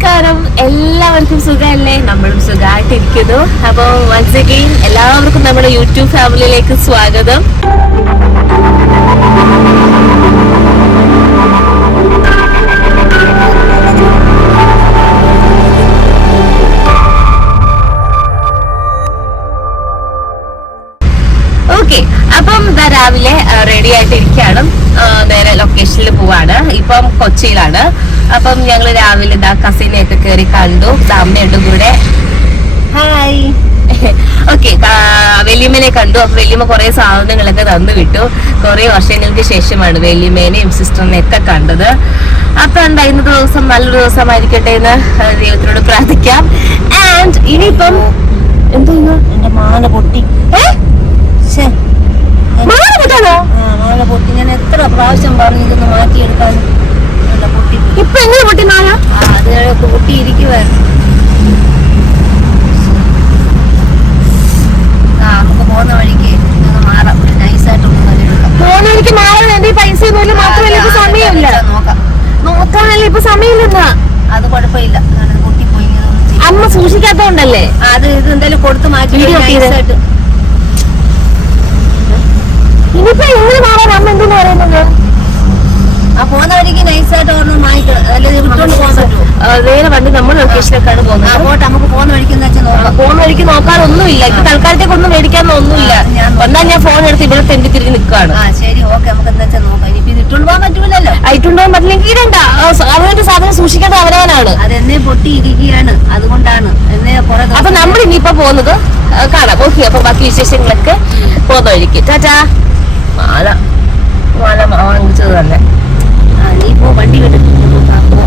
നമസ്കാരം, എല്ലാവർക്കും സുഖമല്ലേ? നമ്മളും സുഖമായിട്ടിരിക്കുന്നു. അപ്പോൾ വൺസ് അഗെയിൻ എല്ലാവർക്കും നമ്മുടെ യൂട്യൂബ് ഫാമിലിയിലേക്ക് സ്വാഗതം. ഓക്കെ, അപ്പം രാവിലെ റെഡി ആയിട്ടിരിക്കുകയാണ്. നേരെ ലൊക്കേഷനിൽ പോവാണ്. ഇപ്പം കൊച്ചിയിലാണ്. അപ്പം ഞങ്ങൾ രാവിലെ കസിനെയൊക്കെ കയറി കണ്ടു. അമ്മയുണ്ട് കൂടെ. ഹായ്. ഓക്കെ, വല്യമ്മനെ കണ്ടു. അപ്പൊ വല്യമ്മ കുറെ സാധനങ്ങളൊക്കെ തന്നു വിട്ടു. കുറെ വർഷങ്ങൾക്ക് ശേഷമാണ് വല്യമ്മേനെയും സിസ്റ്ററിനെ ഒക്കെ കണ്ടത്. അപ്പൊ എന്താ ഇന്നത്തെ ദിവസം നല്ലൊരു ദിവസമായിരിക്കട്ടെ എന്ന് ദൈവത്തിനോട് പ്രാർത്ഥിക്കാം. ആൻഡ് ഇനിയിപ്പം എന്തോ എന്റെ മാല പൊട്ടി. മാല പൊട്ടി. ഞാൻ എത്ര പ്രാവശ്യം പറഞ്ഞു ഇതൊന്ന് മാറ്റിയെടുക്കാൻ. പൊട്ടി. ഇപ്പൊ എങ്ങനെ പൊട്ടി മാല? അത് പൊട്ടിയിരിക്കുവായിരുന്നു. നമുക്ക് പോകുന്ന വഴിക്ക് മാറാം. ഒരു നൈസായിട്ടൊന്നും എടുക്കാം. പോകുന്ന വഴിക്ക് മാറാൻ എന്റെ പൈസ മാത്രമല്ല, ഇപ്പൊ സമയമില്ല. നോക്കാനല്ലേ ഇപ്പൊ സമയമില്ലെന്നാ. അത് കുഴപ്പമില്ല. പൊട്ടിപ്പോയി. അമ്മ സൂക്ഷിക്കാത്തോണ്ടല്ലേ. അത് ഇത് എന്തായാലും കൊടുത്ത് മാറ്റി നൈസായിട്ട്. ഇനിയിപ്പോ എങ്ങനെ മാറാൻ അമ്മ എന്തെന്ന് പറയുന്നത്? ആ പോകുന്ന വഴിക്ക് നൈസായിട്ട് ഒരെണ്ണം വാങ്ങിക്കണം. അല്ലെങ്കിൽ വിട്ടോണ്ട് പോകാൻ പറ്റുമോ? നേരെ വണ്ടി നമ്മൾ ലൊക്കേഷനിലേക്കാണ് പോകുന്നത്. അങ്ങോട്ട് നമുക്ക് പോകുന്ന വഴിക്ക് എന്താ വെച്ചാൽ നോക്കാം. പോകുന്ന വഴിക്ക് നോക്കാനൊന്നുമില്ല. ഇപ്പൊ തൽക്കാലത്തേക്ക് ഒന്നും മേടിക്കാനൊന്നുമില്ല. വന്നാൽ ഞാൻ ഫോൺ എടുത്ത് ഇവിടെ തെണ്ടി തിരിഞ്ഞ് നിൽക്കുകയാണ്. ശരി, ഓക്കെ, നമുക്ക് എന്താ വെച്ചാൽ നോക്കാം. ഇനിയിപ്പോ ഇത് ഇട്ടോണ്ട് പോകാൻ പറ്റൂലല്ലോ. ഇട്ടുണ്ടോൻ പറ്റില്ലെങ്കിൽ ഇടണ്ട. അവരുടെ സാധനം സൂക്ഷിക്കാതെ അവരവനാണ്. അതെന്നെ പൊട്ടിയിരിക്കുകയാണ്, അതുകൊണ്ടാണ് എന്നെ കുറെ. അപ്പൊ നമ്മൾ ഇനിയിപ്പോ പോകുന്നത് കാണാം. ഓക്കെ, അപ്പൊ ബാക്കി വിശേഷങ്ങളൊക്കെ പോകുന്ന വഴിക്ക്. ടാറ്റാ. മാല വാങ്ങിച്ചത് തന്നെ. നീ പോ, വണ്ടി വിട്ട് പോ.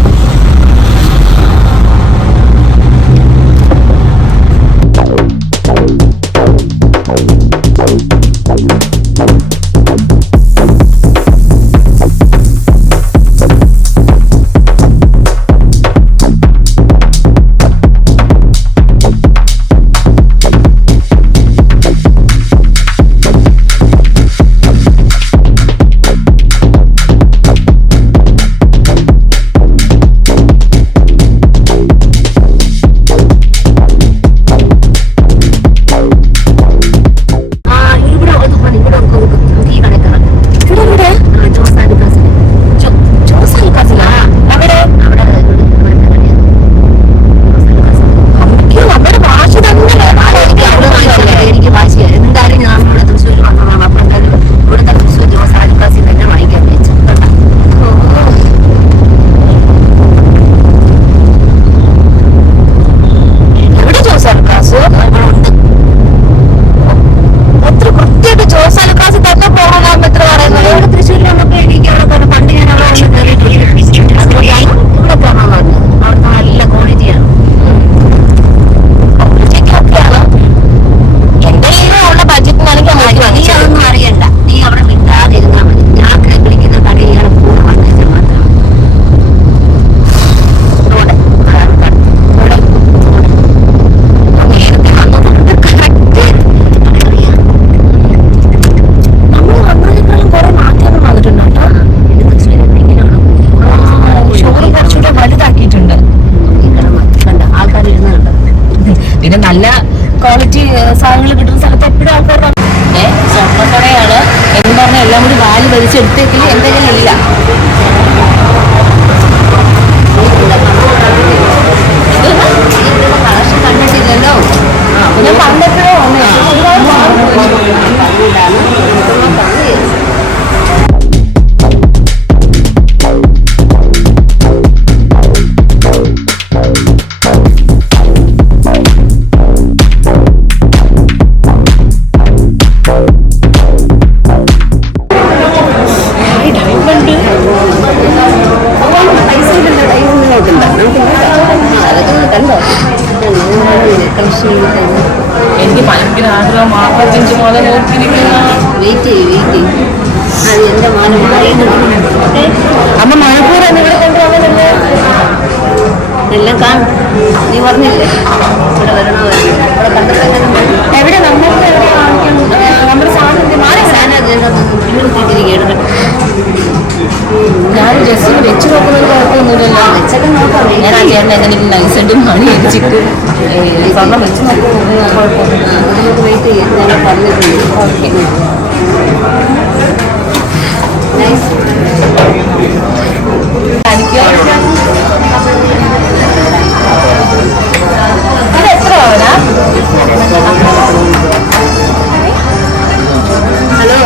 നല്ല ക്വാളിറ്റി സാധനങ്ങൾ കിട്ടുന്ന സ്ഥലത്ത് എപ്പോഴും ആൾക്കാർ സ്വർണ്ണക്കടയാണ് എന്ന് പറഞ്ഞാൽ എല്ലാം കൂടി വാല് വലിച്ചെടുത്തേക്കില്ല. എന്തെങ്കിലും ഇല്ല. കണ്ടിട്ടില്ലല്ലോ. ഞാൻ പണ്ടെപ്പോഴോ എനിക്ക് ഭയങ്കര ആഗ്രഹം. 45 മാല നോക്കിയിരിക്കുന്ന വെയിറ്റ് അത് എന്റെ മാല മാറിയത്. അമ്മ മണിപ്പൂർ ഇവിടെ കൊണ്ടുപോകുന്നല്ലേ എല്ലാം കാണും. നീ പറഞ്ഞില്ലേ ഇവിടെ വരണോ? ഇവിടെ കണ്ടിട്ട് എവിടെ നമ്മൾക്ക് എവിടെ കാണിക്കണം? നമ്മുടെ സാധനത്തിൽ മാറി സാധനം ഞാൻ ജസ്റ്റ് വെച്ച് നോക്കുന്നത് കുഴപ്പമില്ല. ഒന്നുമില്ലല്ലോ. വെച്ചൊക്കെ നോക്കാം. ഞാൻ ആ ചേട്ടൻ എന്തെങ്കിലും നൈസായിട്ട് മണി അടിച്ചിട്ട് സ്വർണ്ണം വെച്ച് നോക്കുന്നത് കുഴപ്പമില്ല. നമുക്ക് വെയിറ്റ് ചെയ്യാം. ഞാൻ പറഞ്ഞിട്ടുണ്ട്. ഓക്കെ. കാണിക്കോ? ഇത് എത്ര ആവനാ? ഹലോ,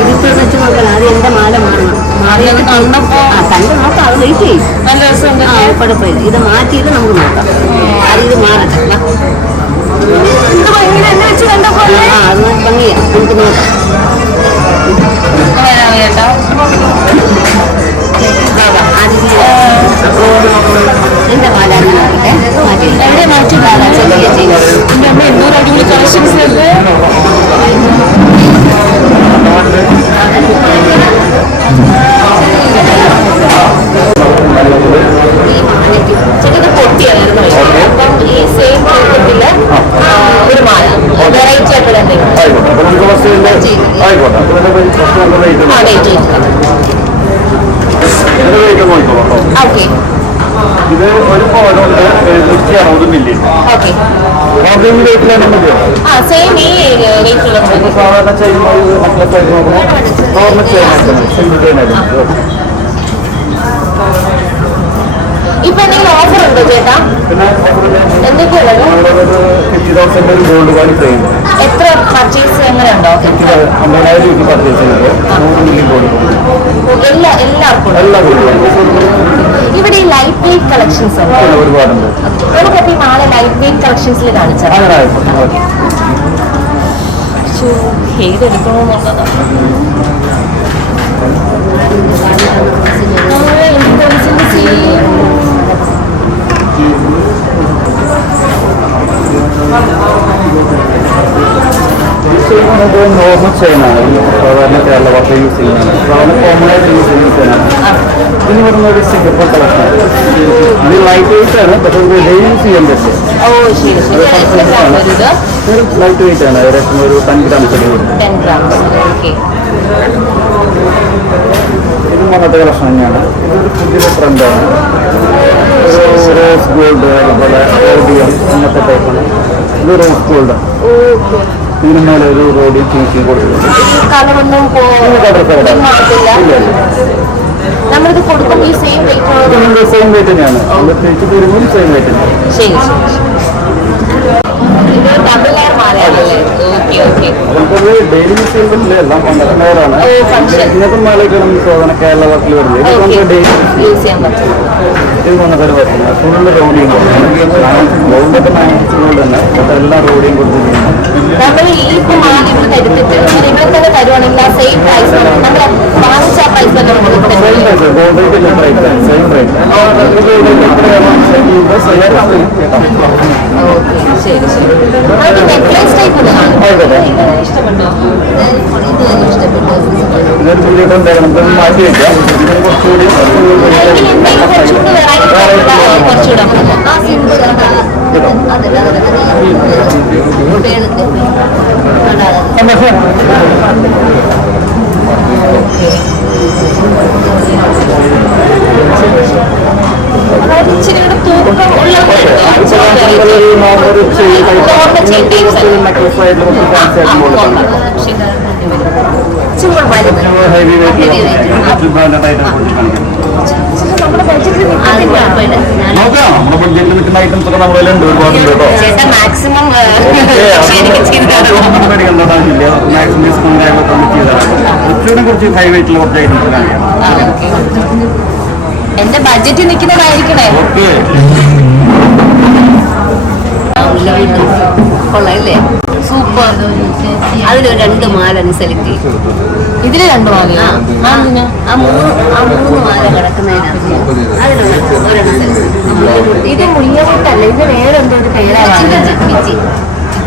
ഇതിപ്പോൾ വെച്ച് നോക്കണം. അത് എൻ്റെ മാല മാറണം. മാറിയത് കണ്ടപ്പോ കണ്ട് നോക്കാം. അത് വെയിറ്റ് ചെയ്യും. നല്ല രസമുണ്ട്. കുഴപ്പമില്ല. ഇത് മാറ്റിയിട്ട് നമുക്ക് നോക്കാം. അത് ഇത് മാറട്ടെ. എന്നെ വെച്ച് കണ്ടപ്പോ അത് ഭംഗിയാ. നമുക്ക് നോക്കാം. വരാം ചേട്ടാ. എൻ്റെ മാല മാറട്ടെ. മാറ്റി എവിടെ മാറ്റിട്ടാണ് എന്റെ അമ്മ എന്തോരം അടിപൊളി കളക്ഷൻസ് അല്ലേ. ചേട്ടത് പൊട്ടിയായിരുന്നു. അപ്പം ഈ സെയിം ഐറ്റത്തില് ഒരു മാല വെറൈറ്റി ആയിട്ടുള്ള എന്തെങ്കിലും ഓക്കെ. ഇത് ഒരു ഫോണുണ്ട് 760 മില്യൺ. ഓക്കെ. റേറ്റിലാണ് ആ സെയിം ഈ റേറ്റിലുള്ള സാധാരണ ചെയ്യുമ്പോൾ നെക്ലസ് ആയിട്ട് നോക്കുമ്പോൾ നോർമൽ ചെയ്യാൻ. ഇപ്പൊ എന്തെങ്കിലും ഓഫർ ഉണ്ടോ ചേട്ടാ? പിന്നെ എന്തൊക്കെയുള്ളത്? 50,000 ഒരു ഗോൾഡ് കോയിൻ ചെയ്യും. എത്ര പർച്ചേസ് എങ്ങനെ ഉണ്ടോ? 50,000 രൂപ പർച്ചേസ് ചെയ്യുമ്പോൾ 100 മില്യൺ ഗോൾഡ് കോയിൻ. എല്ലാവർക്കും എല്ലാ ഗോൾഡ് ഇവിടെ ഈ ലൈറ്റ് വെയിറ്റ് കളക്ഷൻസ് ഉണ്ട് ഒരുപാടുണ്ട്. നമുക്കപ്പോ ഈ നാളെ ലൈറ്റ് വെയിറ്റ് കളക്ഷൻസിൽ കാണിച്ചാൽ അങ്ങനെ ആയിക്കോട്ടെ. ഏതെടുക്കണമെന്നുള്ളതാണ്. നോർമൽ ചെയിനാണ്. സാധാരണ കേരള ഭാഷ യൂസ് ചെയ്യുന്നതാണ്. സാധാരണ കോമൺ ആയിട്ട് യൂസ് ചെയ്യുന്ന ചെയിനാണ്. ഇതിന് പറയുന്ന ഒരു സിംഗപ്പൂർ കളക്ഷനാണ്. ഇത് ലൈറ്റ് വെയിറ്റ് ആണ്. പക്ഷേ ഇത് ഡെയിലി യൂസ് ചെയ്യാൻ പറ്റും. ഓ ശരി ശരി. ലൈറ്റ് വെയിറ്റ് ആണ്. ഏകദേശം ഒരു 10 ഗ്രാംസ് വരും. 10 ഗ്രാംസ്. ഓക്കെ. ഇത് അങ്ങനത്തെ കളക്ഷൻ തന്നെയാണ്. ഇതൊരു പുതിയൊരു ട്രെൻഡാണ്. റോസ് ഗോൾഡ് അതുപോലെ റോഡിയം അങ്ങനത്തെ ടൈപ്പാണ്. ഇത് റോസ് ഗോൾഡ്. ഇതിന് മേലെ ഒരു റോഡിയം ഫിനിഷിംഗ് കൊടുത്തിട്ടുണ്ട്. കളറൊന്നും നമ്മളിത് കൊടുക്കുമ്പോൾ ഈ സെയിം റേറ്റ് സെയിം റേറ്റ് തന്നെയാണ്. തിരിച്ചു വരുമ്പോൾ സെയിം റേറ്റ് തന്നെയാണ്. ശരി ശരി. ഇത് ഡബിൾ ലെയർ മാലയാണല്ലേ? Okay okay. നമുക്കത് ഡെയിലി യൂസ് ചെയ്യാൻ പറ്റില്ല. എല്ലാം 12 ലെയറാണ്. ഇന്നത്തെ മാലയൊക്കെ നമുക്ക് സാധാരണ കേരള വർക്കിൽ വരുന്നത്. ഇത് നമുക്ക് ഡെയിലി യൂസ് ചെയ്യാൻ പറ്റും. ഇത് വന്നിട്ട് വരുന്നത് ഫുള്ള് റോഡിയും ഗോൾഡൊക്കെ മാക്സിമം ഗോൾഡ് തന്നെ. അതെല്ലാം റോഡിയും കൊടുത്തിരിക്കുന്നത്. നമ്മൾ ഈ മാല ഇവിടുന്ന് എടുത്തിട്ട് ഇവിടെ തന്നെ തരുവാണെങ്കിൽ ആ സെയിം പ്രൈസ് നമ്മൾ വാങ്ങിച്ച ആ പൈസ same rate gold rate same rate. ശരി ശരി. അത് നെക്ലേസ് ടൈപ്പ് ഇഷ്ടപ്പെട്ടോ? ഇതൊരു പുതിയ നമുക്ക് മാറ്റി വയ്ക്കാം. കുറച്ചുകൂടി കുറച്ചുകൂടെ ഇച്ചിരി കൂടെ തൂക്കം ഹെവി വെയിറ്റ് ബ്രാൻഡായിട്ട് നമ്മുടെ ബഡ്ജറ്റിൽ നോക്കാം. നമ്മുടെ ബഡ്ജറ്റിൽ നിൽക്കുന്ന ഐറ്റംസ് ഒക്കെ നമ്മളിലുണ്ട്. ഒരുപാടുണ്ട് കേട്ടോ. ചേട്ടാ മാക്സിമം പേടിക്കണ്ടതാണില്ല. മാക്സിമം ഡിസ്കൗണ്ട് ആയിട്ട് ചെയ്തതാണ്. കുറച്ചുകൂടെ കുറച്ച് ഹൈ വെയിറ്റിൽ കുറച്ച് ഐറ്റംസ് കാണിക്കാം. എന്റെ ബഡ്ജറ്റിൽ നിൽക്കുന്നതായിരിക്കണേ. ഓക്കെ. കൊള്ളാല്ലേ? സൂപ്പർ. അതിൽ 2 മാല സെലക്ട് ചെയ്യും. ഇതില് 2 മാലയോ? ആ മൂന്ന് മാല കിടക്കുന്നതിനകത്ത് ഇത് മുല്ലമുട്ടല്ല. ഇത് വേറെ എന്തോ ഒരു പേരാണ്.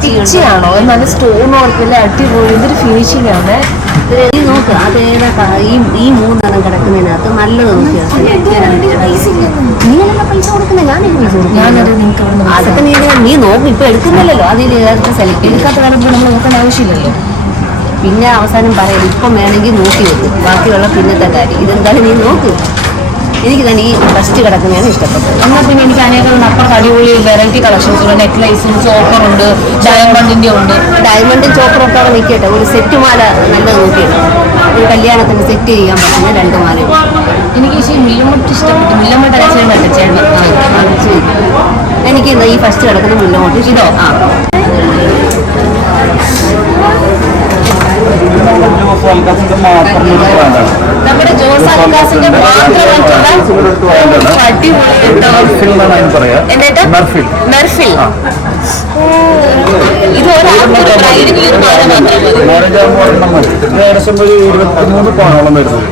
പിച്ചിയാണോ? നല്ല സ്റ്റോൺ വർക്കല്ലേ? അടിപൊളി. ഇതൊരു ഫിനിഷിംഗ് ആണ്. നീ നോക്ക്. അതേതാ ഈ 3 കിടക്കുന്നതിനകത്ത് നല്ലത് നോക്കിയാ. നീ പൈസ കൊടുക്കുന്നത്? ഞാനൊക്കെ പൈസ കൊടുക്കും. ഞാനത് നിങ്ങൾക്ക് അതൊക്കെ നീ നോക്കും. ഇപ്പൊ എടുക്കുന്നില്ലല്ലോ. അതിൽ ഏതൊക്കെ സെലക്ട് എടുക്കാത്ത കാര്യത്തിൽ നമ്മൾ നോക്കാൻ ആവശ്യമില്ലല്ലോ. പിന്നെ അവസാനം പറയാം ഇപ്പം വേണമെങ്കിൽ നോക്കി വെക്കും. ബാക്കിയുള്ള പിന്നത്തെ കാര്യം. ഇതെന്തായാലും നീ നോക്ക്. എനിക്ക് തന്നെ ഈ ഫസ്റ്റ് കിടക്കുന്നതാണ് ഇഷ്ടപ്പെട്ടത്. എന്നാൽ പിന്നെ എനിക്ക് അതിനേക്കാൾ അപ്പുറത്ത് അടിപൊളി വെറൈറ്റി കളക്ഷൻസ് ഉണ്ട്. നെക്ലേസും ചോക്കറുണ്ട്, ഡയമണ്ടിന്റെ ഉണ്ട്. ഡയമണ്ടും ചോക്കറും ഒക്കെ അവിടെ നിൽക്കട്ടെ, ഒരു സെറ്റ് മാല നല്ലത് നോക്കിയിട്ട് ഒരു കല്യാണത്തിന് സെറ്റ് ചെയ്യാൻ പറ്റുന്ന 2 മാല. എനിക്ക് പക്ഷേ മില്ലമുട്ട് ഇഷ്ടപ്പെട്ടു. മില്ലമുട്ട് അരച്ചേണ്ട ചേട്ടൻ എനിക്ക് ഈ ഫസ്റ്റ് കിടക്കുന്ന മുന്നോട്ട് ഇതോ? ആ നമ്മുടെ ജോസ് ആൽക്കാസിന്റെ മാത്രമായിട്ടുള്ള മെർഫിൽ. ഇത് ഒരാൾക്ക് ബ്രൈഡിന് ഒരു മാല മാത്രം മതി. ഏകദേശം ഒരു 23 പവനോളം വരുന്നത്.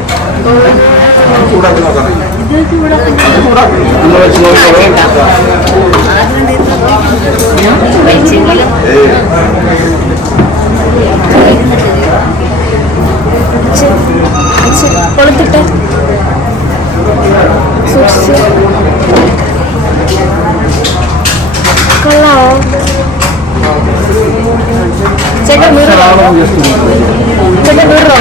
കൊളുത്തിട്ട് സൂക്ഷിച്ച് കൊള്ളാവോ ചേട്ടൻ? ചേട്ടൻ വീടോ?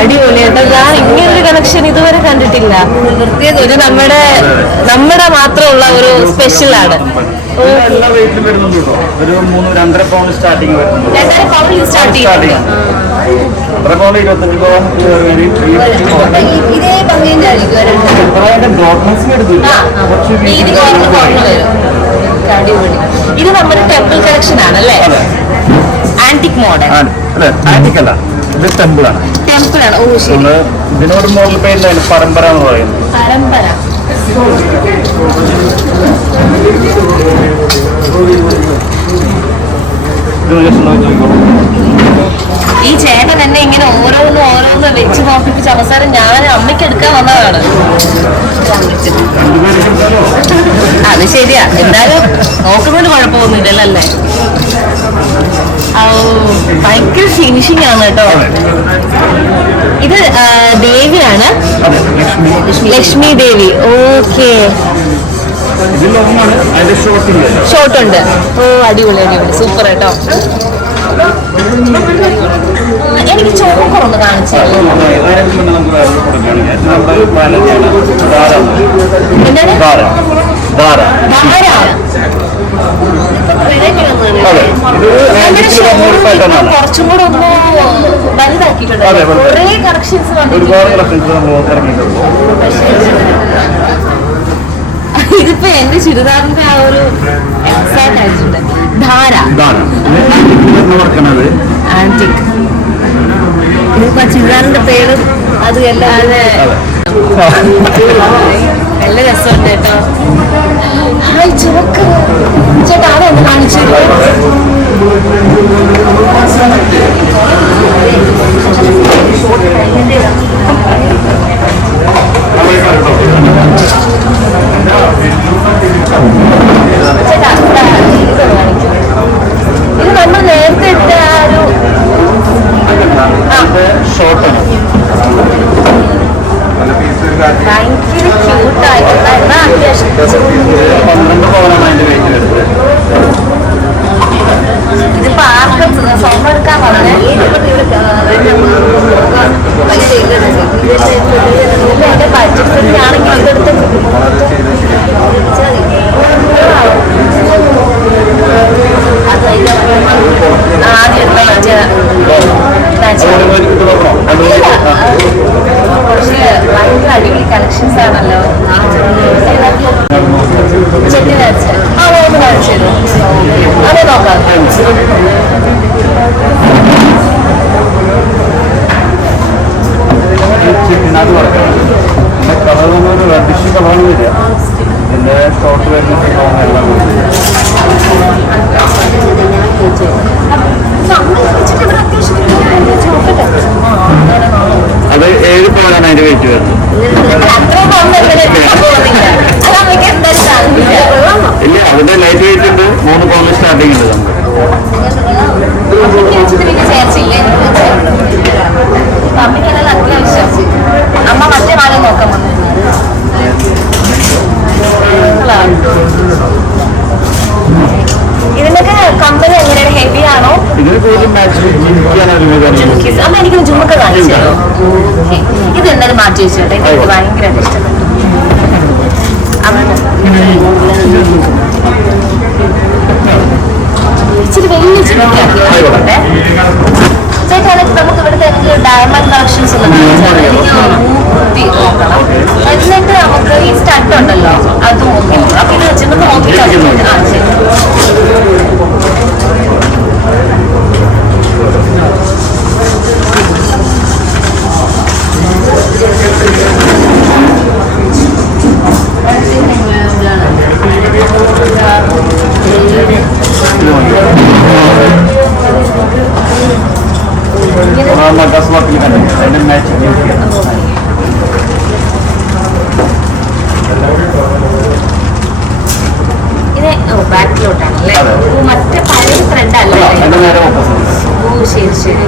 അടിപൊളി കേട്ടോ. ഞാൻ ഇങ്ങനൊരു കണക്ഷൻ ഇതുവരെ കണ്ടിട്ടില്ല. പ്രത്യേക ഒരു നമ്മുടെ മാത്രമുള്ള ഒരു സ്പെഷ്യലാണ്. എല്ലാ വെയിറ്റിലും വരുന്നുണ്ട് കേട്ടോ. ഒരു 3-2.5 പൗണ്ട് സ്റ്റാർട്ടിങ് വരുന്നുണ്ട്. 2.5 പൗണ്ടിൽ സ്റ്റാർട്ട് ചെയ്യുന്നത്. 2.5 പൗണ്ട് 25 പവൻ ഇതേ ഭംഗിന്റെ വീതി കുറഞ്ഞു വരും. അടിപൊളി. ഇത് നമ്മുടെ ടെമ്പിൾ കളക്ഷൻ ആണല്ലേ? ആന്റിക് മോഡൽ അല്ലെ? ആന്റിക് അല്ല, ഇത് ടെമ്പിൾ ആണ്. ടെമ്പിൾ ആണ്. ഓ ശരി. ഇതിനോട് മോഡൽ പേരിലാണ് പരമ്പര എന്ന് പറയുന്നത്. പരമ്പര. ഈ ചേട്ടൻ എന്നെ ഇങ്ങനെ ഓരോന്ന് വെച്ച് നോക്കിപ്പിച്ച് അവസാനം ഞാൻ അമ്മയ്ക്ക് എടുക്കാൻ വന്നതാണ്. അത് ശരിയാ, എന്തായാലും നോക്കുന്നതിന് കുഴപ്പമൊന്നുമില്ലല്ലോ അല്ലേ? ഓ ഭയങ്കര ഫിനിഷിംഗ് ആണ് കേട്ടോ. ഇത് ദേവിയാണ്, ലക്ഷ്മി ദേവി. ഓക്കെ, ഷോർട്ട് ഉണ്ട്. ഓ അടിപൊളി സൂപ്പർ കേട്ടോ. എനിക്ക് ചോക്കറൊന്ന് കാണിച്ചു. കുറച്ചും കൂടെ ഒന്ന് വലുതാക്കിയിട്ടുണ്ട്. കുറേ കളക്ഷൻസ് ഇതിപ്പോ എന്റെ ചുരിദാറിന്റെ ആ ഒരു എക്സാക്ട് അയച്ചിട്ടുണ്ട്. ധാര ആന്റിക്. ഇതിപ്പോ ചുരിദാറിന്റെ പേര് അത് അല്ലാതെ നല്ല രസമുണ്ട് കേട്ടോ. ഹായ് ചുവക്ക് ചേട്ടാ, അതൊന്ന് കാണിച്ചു ഇത് നമ്മൾ നേരത്തെ ഇട്ട ഷോർട്ടാണ്. ഭയങ്കര ക്യൂട്ടായിട്ടുള്ള എന്നാ അത്യാവശ്യം 12 പവനാണ് അതിന്റെ വെയിറ്റ് വരുന്നത്. ഇതിപ്പോ ആർക്കും സ്വർണ്ണം എടുക്കാൻ വളരെ എന്റെ ബഡ്ജറ്റ് ആണെങ്കിൽ ഇതെടുത്ത് ആദ്യം പക്ഷേ ഭയങ്കര അടിപൊളി കളക്ഷൻസ് ആണല്ലോ. ചെട്ടി കാണിച്ച അതൊന്ന് കാണിച്ചത് അതെ നോക്കാം. കളർ റെഡിഷ് കളറാണ് വരിക. ഇതിന്റെ ഷോർട്ട് വരുന്ന എല്ലാം അത് 7 പവനാണ് അതിന്റെ വെയിറ്റ് വരുന്നത്. ഇല്ല, അതിന്റെ ലൈറ്റ് വെയിറ്റ് ഉണ്ട്. 3 പവൻ സ്റ്റാർട്ടിംഗ് ഉണ്ട് നമുക്ക്. അമ്മയ്ക്കെല്ലാം അത്യാവശ്യം. അമ്മ മറ്റേ മാല നോക്കാൻ വന്നു. ഇതിന് കൂടുതൽ മാച്ച് ജുംക്കീസ് അമ്മ എനിക്കൊരു ജുമക്ക കാണിച്ചു തരോ? ഓക്കെ, ഇത് എന്തായാലും മാറ്റി വെച്ചോട്ടെ, എനിക്ക് ഭയങ്കരമായിട്ട് ഇഷ്ടപ്പെട്ടു. ഇച്ചിരി വലിയ ജുമക്കയാക്കി ചേട്ടാ. നമുക്ക് ഇവിടുത്തെ ഡയമണ്ട് കളക്ഷൻസ് ഉള്ള എനിക്ക് മൂർത്തി നോക്കണം. എന്നിട്ട് നമുക്ക് ഈ സ്റ്റഡ് ഉണ്ടല്ലോ അത് നോക്കണം. അപ്പൊ ഇത് വെച്ചിട്ട് നോക്കിയിട്ട് കാണിച്ചു. മദ്രാസ് അതിന്റെ മാച്ച് ഇത് ബാക്കിലോട്ടാണല്ലേ? മറ്റേ പഴയ ത്രെഡ് അല്ലേ? ഓ ശരി ശരി.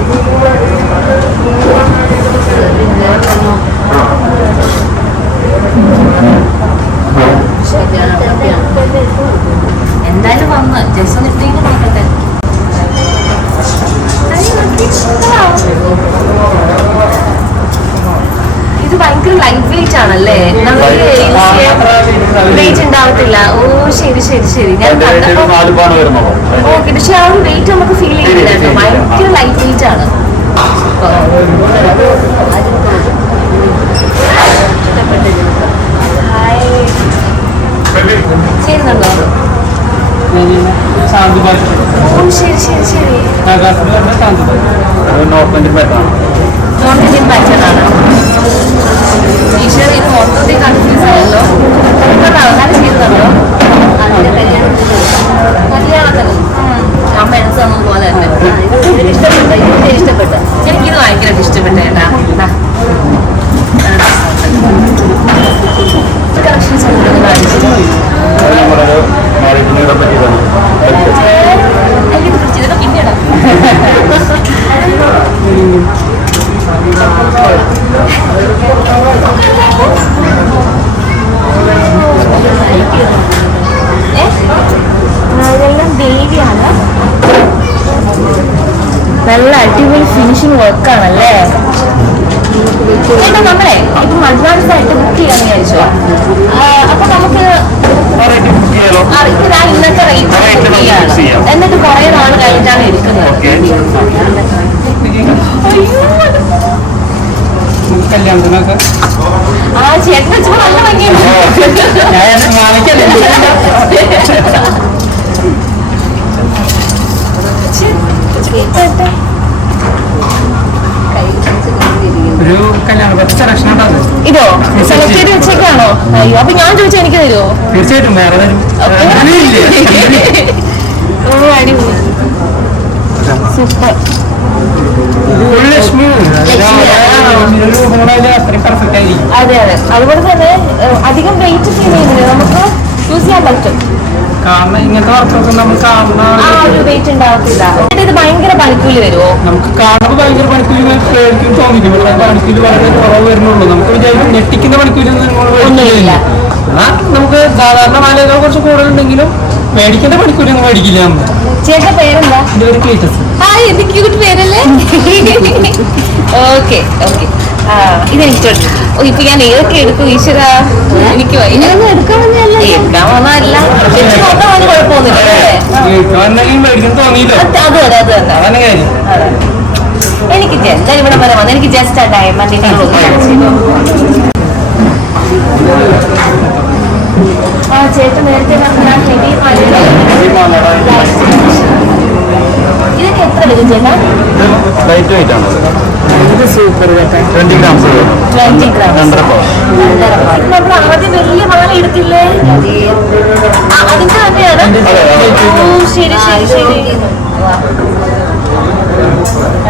എന്തായാലും വന്ന് ജസ്റ്റ് ഒന്ന് ഇട്ടേക്ക് നോക്കട്ടെ. ഇത് ഭയങ്കര ലൈറ്റ് വെയിറ്റ് ആണല്ലേ? നമുക്ക് വെയിറ്റ് ഉണ്ടാവത്തില്ല. ഓ ശരി ശരി ശരി. ഞാൻ കണ്ടപ്പോ ഓക്കെ, പക്ഷെ ആ ഒരു വെയിറ്റ് നമുക്ക് ഫീൽ ചെയ്യുന്നില്ല കേട്ടോ. ഭയങ്കര ലൈറ്റ് വെയിറ്റ് ആണ്. ചെയ്യുന്നുണ്ടോ? ഓ ശരി ശരി ശരി. നോർത്ത് ഇന്ത്യൻ പാറ്റേൺ ആണ്. ഈശ്വര ഇത് മൊത്തത്തിൽ കൺഫ്യൂസ് ആയല്ലോ. നല്ല ചെയ്യുന്നുണ്ടോ? കല്യാണത്തിന് അമ്മ എടുത്ത് തന്നത് പോലെ തന്നെ ഇഷ്ടപ്പെട്ട. എനിക്കിത് ഭയങ്കരമായിട്ട് ഇഷ്ടപ്പെട്ട കേട്ടാ. കളക്ഷൻസ് കാണിച്ചു. ഇതൊക്കെ പിന്നീടാ. അതെല്ലാം ദേവിയാണ്. നല്ല അടിപൊളി ഫിനിഷിംഗ് വർക്കാണല്ലേ? ചേട്ടാ നമ്മളെ ഇപ്പം അഡ്വാൻസ് ആയിട്ട് ബുക്ക് ചെയ്യാൻ വിചാരിച്ചോ? അപ്പൊ നമുക്ക് ഇത് ഞാൻ ഇന്നത്തെ റേറ്റ് ബുക്ക് ചെയ്യാണ്. എന്നിട്ട് കുറെ നാൾ കഴിഞ്ഞിട്ടാണ് എടുക്കുന്നത്. കല്യാണത്തിനൊക്കെ ആ ചേട്ടൻ വെച്ചപ്പോ നല്ല ഭംഗിയുണ്ട്. ഒരു കല്യാണ സെലക്ഷൻ ഉണ്ടാകും. ഇതോ സെലക്ട് ചെയ്ത് വെച്ചേക്കാണോ? അയ്യോ, അപ്പൊ ഞാൻ ചോദിച്ചാൽ എനിക്ക് തരുമോ? തീർച്ചയായിട്ടും വേറെ തരും. ഓ അടിപൊളി, സൂപ്പർ. അതെ അതെ, അതുപോലെ തന്നെ അധികം വെയിറ്റ് ഫീൽ ചെയ്യുന്നില്ല, നമുക്ക് യൂസ് ചെയ്യാൻ പറ്റും. കാരണം ഇങ്ങനത്തെ വർക്കൊക്കെ നമ്മൾ കാണുന്ന ആ ഒരു വെയിറ്റ് ഉണ്ടാവത്തില്ല. ഇത് ഭയങ്കര പണിക്കൂലി വരുമോ? നമുക്ക് കാണുമ്പോൾ ഭയങ്കര പണിക്കൂലി പേടിക്കും തോന്നിക്കും. ഇവിടെ പണിക്കൂലി വളരെ കുറവ് വരുന്നുള്ളൂ. നമുക്ക് വിചാരിക്കും ഞെട്ടിക്കുന്ന പണിക്കൂലി ഒന്നുമില്ല. നമുക്ക് സാധാരണ മാലയൊക്കെ കുറച്ച് കൂടുതലുണ്ടെങ്കിലും മേടിക്കേണ്ട പണിക്കൂലി ഒന്നും മേടിക്കില്ല. ചേട്ടന്റെ പേരെന്താ? ഇതൊരു ക്ലീറ്റസ്. ആ ഇത് ക്യൂട്ട് പേരല്ലേ? Okay okay. ഇതെനിക്ക് ഇപ്പൊ ഞാൻ ഏതൊക്കെ എടുക്കും ഈശ്വര? എനിക്ക് എടുക്കാൻ വന്നതല്ല, നോക്കാൻ വന്ന് കുഴപ്പമൊന്നുമില്ല. അത് അതെ അത് തന്നെ. എനിക്ക് ജസ്റ്റ് ഇവിടെ വരെ വന്ന് എനിക്ക് ജസ്റ്റ് ആ ഡയമണ്ടിന്റെ ആ ചേട്ടൻ നേരത്തെ പറഞ്ഞ ഹെവി മാലയുടെ ഇതൊക്കെ എത്ര വരും ചേട്ടാ? ലൈറ്റ് വെയിറ്റ് ആണ്. ഇത് സൂപ്പർ കേട്ടോ. 20 ഗ്രാംസ്. 20 ഗ്രാം. നമ്മൾ ആദ്യം വലിയ മാല എടുത്തില്ലേ? അതിന്റെ തന്നെയാണ്. ഓ ശരി ശരി ശരി.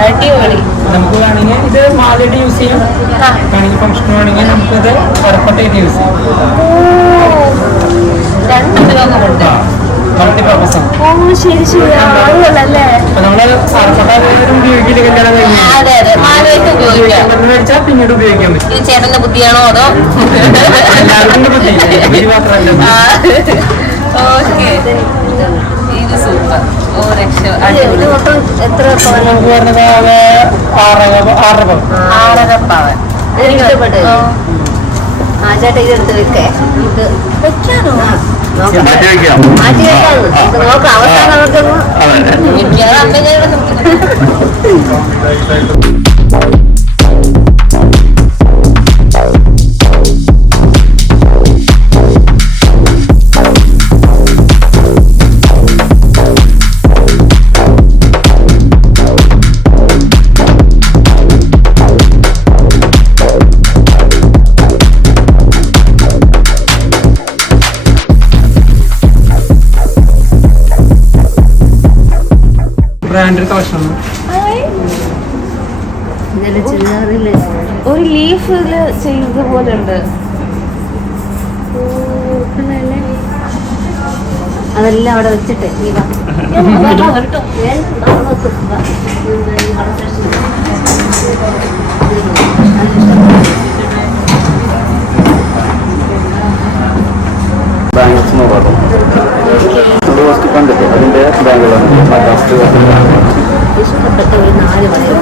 അടിപൊളി. നമുക്ക് വേണമെങ്കിൽ ഇത് മാലയിട്ട് യൂസ് ചെയ്യാം. വേണമെങ്കിൽ ഫംഗ്ഷൻ വേണമെങ്കിൽ നമുക്കിത് ഉറപ്പട്ടായിട്ട് യൂസ് ചെയ്യാം. രണ്ട് ഉപയോഗമുണ്ട്. മൾട്ടി പർപ്പസ് ആണ്. ഓ ശരി ശരി. ആളുകളല്ലേ? നമ്മള് ഉപയോഗിക്കില്ല കല്യാണം കഴിഞ്ഞാൽ. അതെ അതെ, മാലയിട്ട് ഉപയോഗിക്കാം. മേടിച്ചാൽ പിന്നീട് ഉപയോഗിക്കാൻ പറ്റും. ഇത് ചേട്ടന്റെ ബുദ്ധിയാണോ അതോ? എല്ലാവർക്കും ബുദ്ധി മാത്രമല്ല. ഓക്കെ. ഇത് സൂപ്പർ. ഓ രക്ഷ. ഇത് മൊത്തം എത്ര പവനാണ്? നമുക്ക് വരുന്നത് 6.5 പവൻ. 6.5 പവൻ. എനിക്ക് ഇഷ്ടപ്പെട്ടത്. ആ ചേട്ടാ ഇതെടുത്ത് വെക്കേ. നമുക്ക് വെക്കാനോ? നോക്കാം, മാറ്റി വയ്ക്കാം. മാറ്റി വെക്കാം. നമുക്ക് നോക്കാം. അവസാനം നമുക്കൊന്ന് മിക്കവാറും അമ്മ ഞാൻ ബ്രാൻഡഡ് കളക്ഷൻ ആണ്. ഇതെല്ലാം ചുരിദാറില് ഒരു ലീഫില് ചെയ്ത പോലെ ഉണ്ട്. അതെല്ലാം അവിടെ വെച്ചിട്ട് നീ വാ. കേട്ടോ. ബാങ്കിൾസ് എന്ന് പറഞ്ഞു അത് ഫസ്റ്റ് കണ്ടിട്ട് അതിന്റെ ബാങ്കുകളാണ് ഇഷ്ടപ്പെട്ട ഒരു 4 പറയും.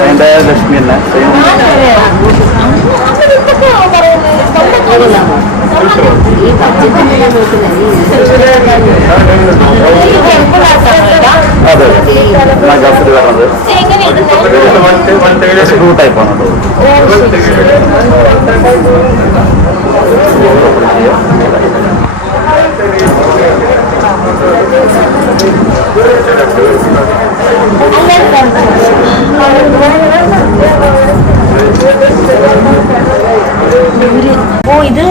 അതിന്റെ ലക്ഷ്മി തന്നെ ഈ ബഡ്ജറ്റിന്റെ അതെ മജാസിൽ പറഞ്ഞത് ബ്ലൂ ടൈപ്പാണ് ഓ ഇത്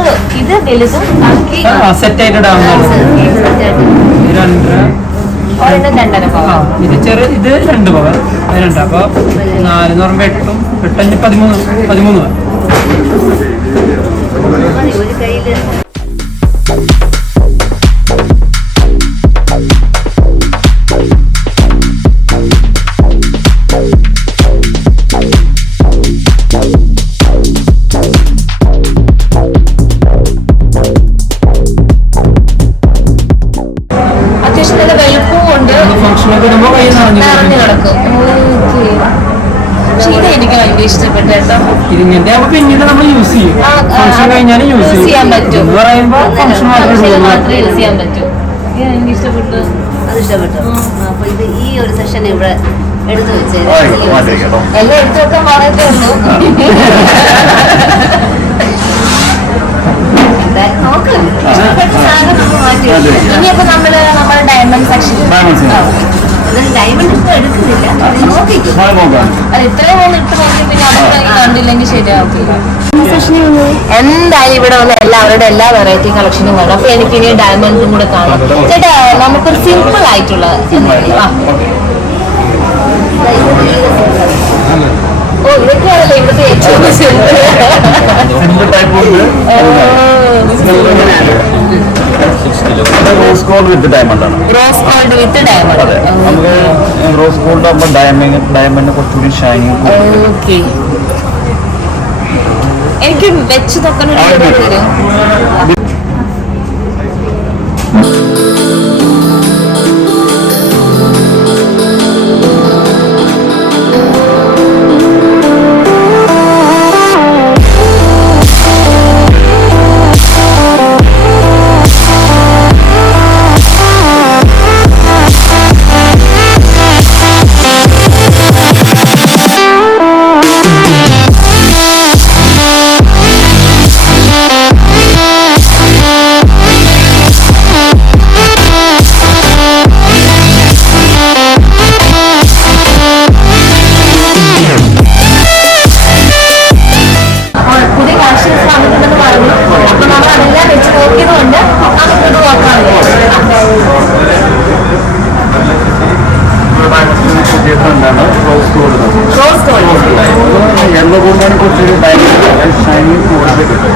വലുതും ബാക്കി സെറ്റ് ആയിട്ട് ഇടാവുന്നതാണ്. 2.5. ഒരെണ്ണം 2.5 പവൻ. ഇത് ഇത് 2 പവൻ. അത് 2. അപ്പൊ 4 എന്ന് പറയുമ്പോ 8 8 13 പവൻ. ഒരു കയ്യില് അത്യാവശ്യം നല്ല വലുപ്പവും ഉണ്ട്. ഫംഗ്ഷനൊക്കെ ഇടുമ്പോൾ കൈ നിറഞ്ഞു നിറഞ്ഞു കിടക്കും. പക്ഷെ ഇത് എനിക്ക് ഭയങ്കര ഇഷ്ടപ്പെട്ടു കേട്ടോ. ഇതിങ്ങനത്തെ അപ്പൊ പിന്നീട് നമ്മൾ യൂസ് ചെയ്യും. ഫംഗ്ഷൻ കഴിഞ്ഞാലും യൂസ് ചെയ്യാൻ പറ്റും. എന്ന് പറയുമ്പോ ഫംഗ്ഷൻ ഫംഗ്ഷന് മാത്രമേ മാത്രമേ യൂസ് ചെയ്യാൻ പറ്റൂ. ഇത് എനിക്ക് ഇഷ്ടപ്പെട്ടു. അത് ഇഷ്ടപ്പെട്ടു. അപ്പൊ ഇത് ഈ ഒരു സെഷൻ ഇവിടെ എടുത്തു വെച്ചേരും. മാറ്റി വയ്ക്കാം എല്ലാം എടുത്തു വെക്കാൻ പറഞ്ഞതേ ഉള്ളൂ. എന്തായാലും നോക്കാം. ഇഷ്ടപ്പെട്ട സാധനം നമ്മൾ മാറ്റി വെക്കാം. ഇനിയപ്പോ നമ്മുടെ ഡയമണ്ട് സെക്ഷൻ ഡയമണ്ട് ഇപ്പൊ എടുക്കുന്നില്ല. നോക്കിക്കും. നോക്കാം അത് ഇത്രയും ഒന്ന് ഇട്ട് നോക്കി പിന്നെ അവിടെ കണ്ടില്ലെങ്കിൽ ശരിയാവില്ല. എന്തായാലും ഇവിടെ വന്ന് എല്ലാവരുടെ എല്ലാ വെറൈറ്റി കളക്ഷനും കാണും. അപ്പൊ എനിക്ക് ഇനി ഡയമണ്ടും കൂടെ കാണാം. ചേട്ടാ നമുക്കൊരു സിമ്പിൾ ആയിട്ടുള്ള ഓ ഇതൊക്കെയാണല്ലോ ഇവിടുത്തെ ഏറ്റവും simple. Rose gold with diamond ആണ്. Rose gold with diamond. അതെ നമുക്ക് റോസ് ഗോൾഡ് ആകുമ്പോൾ ഡയമണ്ട് കുറച്ചുകൂടി ഷൈനിങ്. ഓക്കെ എനിക്ക് വെച്ച് നോക്കണം. തരും യെല്ലോ ഗോൾഡാണ് കുറച്ചൊരു ഡയമണ്ട് ഷൈനിങ് കൂടുതൽ കിട്ടും.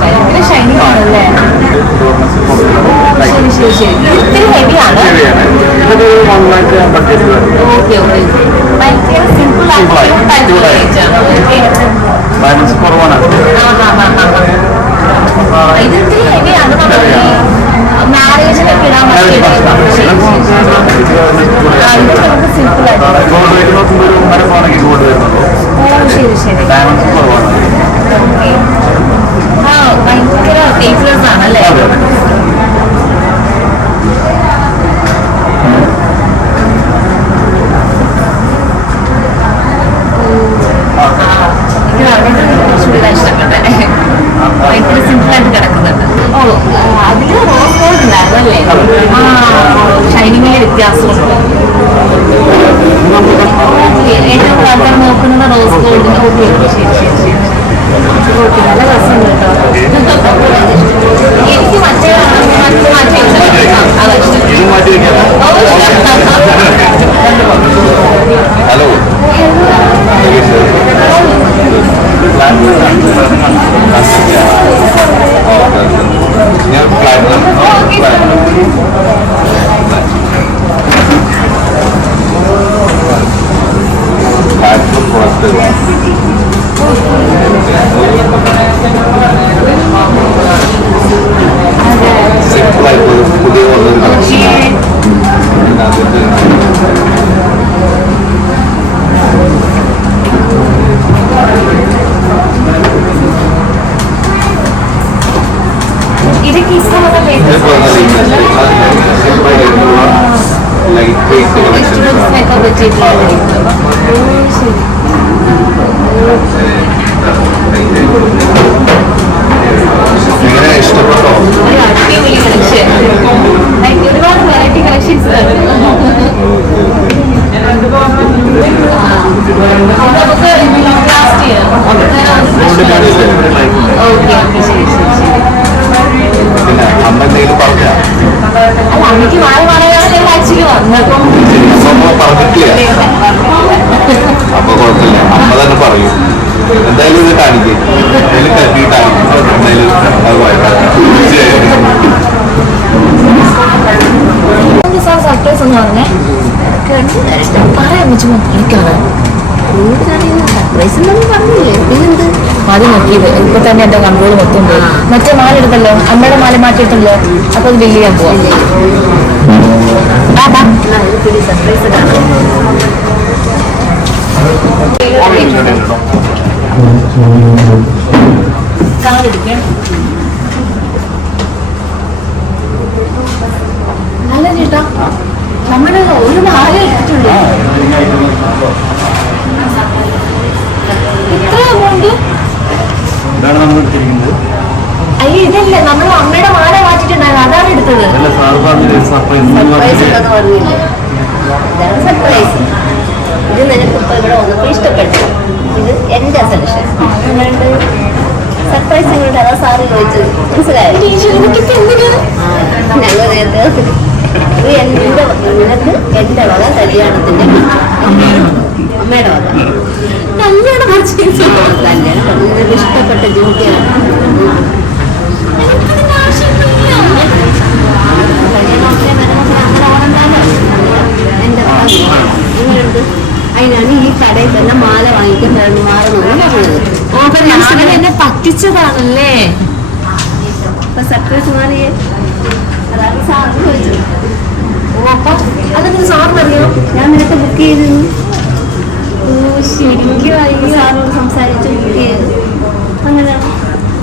ഭയങ്കര ഷൈനിങ് ആണല്ലേ. ശരി ശരി ശരി. ഇത്തിരി ഹെവിയാണ്. ഇതൊരു 1 lakh ബഡ്ജറ്റ് വരും. ഓക്കെ ഓക്കെ ഭയങ്കര സിമ്പിൾ ആയിട്ട് ബാലൻസ് കുറവാണ്. ഇതൊത്തിരി ഹെവിയാണ്. മാരേജിനൊക്കെ ഇടാൻ പറ്റിയ സിമ്പിൾ ആയിട്ട്. ഗോൾഡ് റേറ്റ് നോക്കുമ്പോൾ ഒരു 1.5 പവനൊക്കെ ഗോൾഡ് വരുന്നുള്ളൂ. ശരി ശരി. ഡയമണ്ട്സ് കുറവാണ്. ഭയങ്കര ടേസ്റ്റ്ലെസ് ആണല്ലേ? ഇഷ്ടപ്പെട്ടെ ഭയങ്കര സിമ്പിൾ ആയിട്ട് കിടക്കുന്നുണ്ട്. അതില് റോസ് ഗോൾഡ് ഉണ്ടായിരുന്നല്ലേ? ഷൈനിങ്ങിലെ വ്യത്യാസമുണ്ട്. ഏറ്റവും ആൾക്കാർ നോക്കുന്നത് റോസ് ഗോൾഡിന്. ശരി ശരി ശരി. നല്ല രസമുണ്ട് കേട്ടോ. എനിക്ക് മറ്റേ ഹലോ ഞാൻ പ്ലാറ്റിനം പുറത്ത് സിമ്പിളായിട്ട് പുതിയ വന്നൊരു കളക്ഷനാണ്. ഇതൊക്കെ ഇഷ്ടമുള്ള ലൈറ്റ് വെയിറ്റ് വെജിറ്റബിൾസിനൊക്കെ പറ്റിയിട്ടുള്ള. ശരി. എങ്ങനെ ഇഷ്ടപ്പെട്ടോ? അടിപൊളി കളക്ഷൻ. ഒരുപാട് വെറൈറ്റി കളക്ഷൻസ് നമുക്ക് ലാസ്റ്റ് ചെയ്യാം. ഓക്കെ ഓക്കെ ശരി ശരി ശരി. പിന്നെ അമ്മ എന്തെങ്കിലും പറഞ്ഞ അല്ല അമ്മയ്ക്ക് മാറി മാറിയാണ് ആക്ച്വലി വന്നത്. അമ്മ പറഞ്ഞിട്ടില്ല. അപ്പൊ കുഴപ്പമില്ല, അമ്മ തന്നെ പറയും. എന്തായാലും ഇത് കാണിക്കും, എന്തായാലും കരുതി കാണിക്കും. എന്തായാലും അത് സർപ്രൈസ് എന്ന് പറഞ്ഞേ പറയാൻ പറ്റുമോ? എനിക്കാണ് സർപ്രൈസ് ഉണ്ടെന്ന് പറഞ്ഞില്ലേ? പിന്നെന്ത് ആദ്യം നോക്കിയത് ഇപ്പൊ തന്നെ എന്റെ കൺട്രോൾ മൊത്തം പോയി. മറ്റേ മാല എടുത്തല്ലോ, അമ്മയുടെ മാല മാറ്റിയിട്ടല്ലോ. അപ്പൊ അത് ബില്ല് ചെയ്യാൻ പോവാം. സർപ്രൈസ് കാണാം. അല്ല ചേട്ടാ, നമ്മുടെ ഒരു മാല എടുത്തിട്ടുള്ളൂ. ഇത്ര എമൗണ്ട്? ഇതാണ് നമ്മൾ എടുത്തിരിക്കുന്നത്. അയ്യോ ഇതല്ലേ, നമ്മൾ അമ്മയുടെ മാല മാറ്റിട്ടുണ്ടായിരുന്നു, അതാണ് എടുത്തത്. അല്ല സാർ പറഞ്ഞ സർപ്രൈസ് സർപ്രൈസ് ഉണ്ടെന്ന് പറഞ്ഞില്ലേ? ഇതാണ് സർപ്രൈസ്. ഇത് നിനക്ക് ഇപ്പൊ ഇവിടെ വന്നപ്പോ ഇഷ്ടപ്പെട്ടു. ഇത് എന്റെ സെലക്ഷൻ. സർപ്രൈസ് നിങ്ങളുടെ അതാ സാറ് ചോദിച്ചത്, മനസ്സിലായോ? ഞങ്ങൾ നേരത്തെ ഇത് നിനക്ക് എന്റെ വക കല്യാണത്തിന്റെ അമ്മയുടെ വക കല്യാണം കല്യാണം നിനക്ക് ഇഷ്ടപ്പെട്ട ജോലിയാണ്. അതിനാണ് ഈ കടയിൽ തന്നെ മാല വാങ്ങിക്കാൻ മാറണമെന്ന് പറഞ്ഞത്. എന്നെ പറ്റിച്ചതാണല്ലേ? അപ്പൊ സർപ്രൈസ് മാറിയേ, അതാണ് സാറിന് ചോദിച്ചത്. അപ്പൊ അതെനിക്ക് സാറിനറിയോ? ഞാൻ നിനക്ക് ബുക്ക് ചെയ്തിരുന്നു. ശരിക്കും സാറിനോട് സംസാരിച്ച് ബുക്ക് ചെയ്തു. അങ്ങനെയാണ്.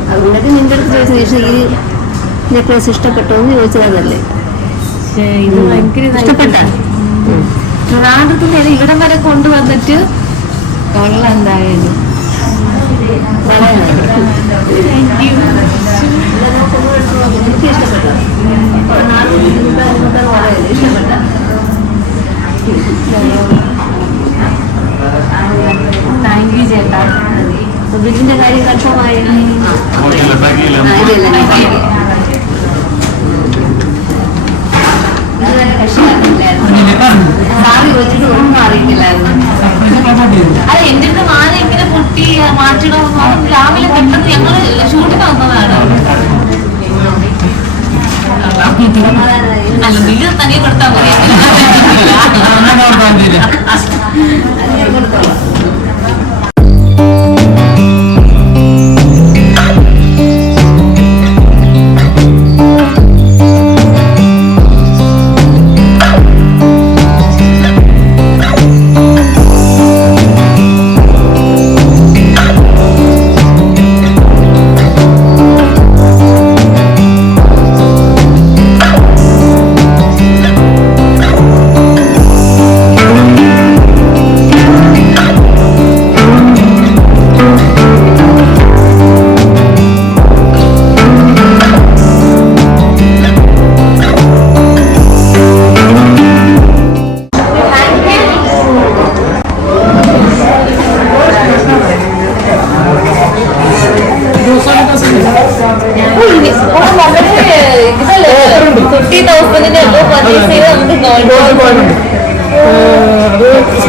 അതുകൊണ്ടൊക്കെ നിന്റെ അടുത്ത് ചോദിച്ചത് ശേഷം ഈ നെക്ലേസ് ഇഷ്ടപ്പെട്ടോ എന്ന് ചോദിച്ചതല്ലേ? ഇത് ഭയങ്കര ഇഷ്ടപ്പെട്ട നാടത്ത് നേരെ ഇവിടം വരെ കൊണ്ടുവന്നിട്ട് കൊള്ളാം. എന്തായാലും എനിക്ക് ഇഷ്ടപ്പെട്ടു. ഇഷ്ടപ്പെട്ട താങ്ക് യു ചേട്ടാ. ബില്ലിന്റെ കാര്യം കൺഫേം ആയി. സാറി വെച്ചിട്ട് ഒന്നും അറിയില്ലായിരുന്നു. അല്ല എന്റെ അടുത്ത് മാല ഇങ്ങനെ പൊട്ടി മാറ്റണമെന്ന് രാവിലെ പെട്ടെന്ന് ഞങ്ങള് ഷൂട്ടിന് വന്നതാണ്. അല്ല ബില്ല് തന്നെ കൊടുത്താൽ മതി.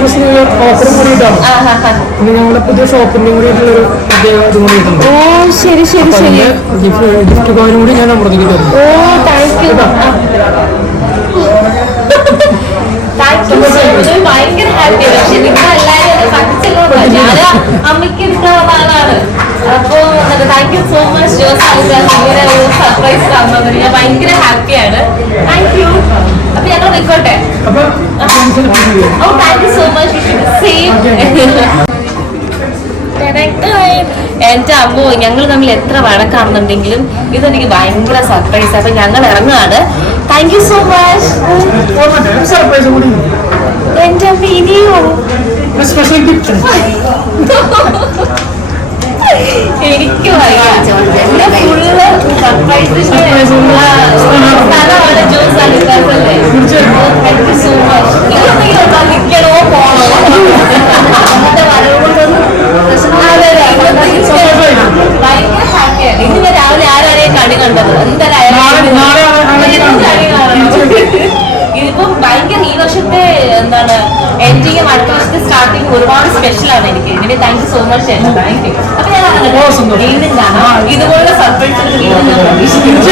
ക്രിസ്മസ് ന്യൂ ഇയർ ഓഫറും കൂടിയിട്ടാണ്. പിന്നെ ഞങ്ങളുടെ പുതിയ ഷോപ്പിന്റെയും കൂടിയിട്ടുള്ളൊരു പ്രത്യേക ഇതും കൂടി കിട്ടുന്നു. ഓ ശരി ശരി ശരി. ഗിഫ്റ്റ് കോയിനും കൂടി ഞാൻ നമ്മുടെ തരുന്നു. ഓ താങ്ക് യു. ഭയങ്കര ഹാപ്പിയാണ്. പക്ഷെ നിങ്ങൾ എല്ലാവരും പറ്റിച്ചല്ലോ. ഞാൻ അമ്മയ്ക്ക് ഇഷ്ടമുള്ള ആളാണ്. അപ്പൊ thank you so much Jose ഇങ്ങനെ ഒരു സർപ്രൈസ് തന്നത്. ഞാൻ ഭയങ്കര ഹാപ്പിയാണ്. Thank you. അപ്പൊ ഞങ്ങൾ നിൽക്കോട്ടെ. ഓ thank you so much. Same. എന്റെ അമ്മോ, ഞങ്ങൾ തമ്മിൽ എത്ര വഴക്കാണെന്നുണ്ടെങ്കിലും ഇതെനിക്ക് ഭയങ്കര സർപ്രൈസ്. അപ്പൊ ഞങ്ങൾ ഇറങ്ങുകയാണ്. Thank you so much. Surprise കൂടി എന്റെ അമ്മ ഇനിയോ സ്പെഷ്യൽ ഗിഫ്റ്റ്. എനിക്ക് ഫുള്ള് സർപ്രൈസിന്റെ സ്ഥലമാണ് ജോസ് അലിക്കാസല്ലേ. Thank you so much. ഇതൊന്നും നിൽക്കണോ പോണോ? ഭയങ്കര ഹാപ്പിയാണ്. ഇന്ന് ഞാൻ രാവിലെ ആരാരെയും കണി കണ്ടത്. ഇതിപ്പം ഭയങ്കര ഈ വർഷത്തെ എന്താണ് എൻഡിങ് അടുത്ത വർഷത്തെ സ്റ്റാർട്ടിങ് ഒരുപാട് സ്പെഷ്യലാണ് എനിക്ക്. ഇതിന് thank you so much. Thank you. അപ്പൊ ഞാൻ വീണ്ടും കാണാം. ഇതുപോലെ സർപ്രൈസ് വീണ്ടും ഞാൻ പ്രതീക്ഷിക്കുന്നു.